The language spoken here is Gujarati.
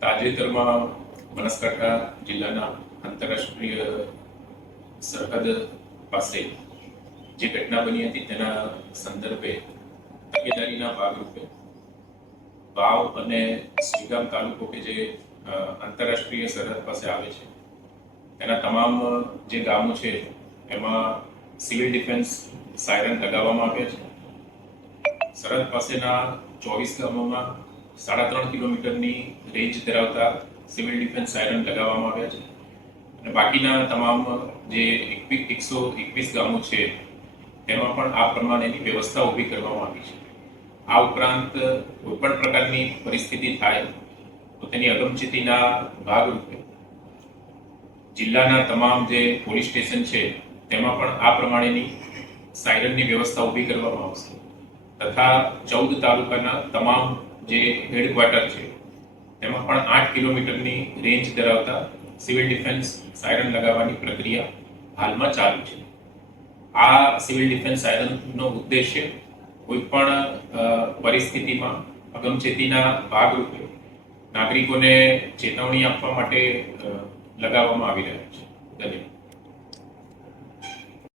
તાજેતરમાં બનાસકાંઠા જિલ્લાના આંતરરાષ્ટ્રીય સરહદ પાસે જે ઘટના બની હતી તેના સંદર્ભે તકેદારીના ભાગરૂપે વાવ અને શ્રીગામ તાલુકો કે જે આંતરરાષ્ટ્રીય સરહદ પાસે આવે છે તેના તમામ જે ગામો છે એમાં સિવિલ ડિફેન્સ સાયરન લગાવવામાં આવ્યા છે. સરહદ પાસેના 24 ગામોમાં 3.5 કિલોમીટરની રેન્જ ધરાવતા સિવિલ ડિફેન્સ સાયરન લગાવવામાં આવ્યા છે અને બાકીના તમામ જે 121 ગામો છે તેમાં પણ આ પ્રમાણેની વ્યવસ્થા ઊભી કરવામાં આવી છે. આ ઉપરાંત કોઈપણ પ્રકારની પરિસ્થિતિ થાય તો તેની અગમચેતીના ભાગરૂપે જિલ્લાના તમામ જે પોલીસ સ્ટેશન છે તેમાં પણ આ પ્રમાણેની સાયરનની વ્યવસ્થા ઊભી કરવામાં આવશે તથા 14 તાલુકાના તમામ જે હેડક્વાર્ટર છે તેમાં પણ 8 કિલોમીટરની રેન્જ ધરાવતા સિવિલ ડિફેન્સ સાયરન લગાવવાની પ્રક્રિયા હાલમાં ચાલુ છે. આ સિવિલ ડિફેન્સ સાયરનનો ઉદ્દેશ્ય કોઈ પણ પરિસ્થિતિમાં અગમચેતીના ભાગરૂપે નાગરિકોને ચેતવણી આપવા માટે લગાવવામાં આવી રહ્યા છે. ધન્યવાદ.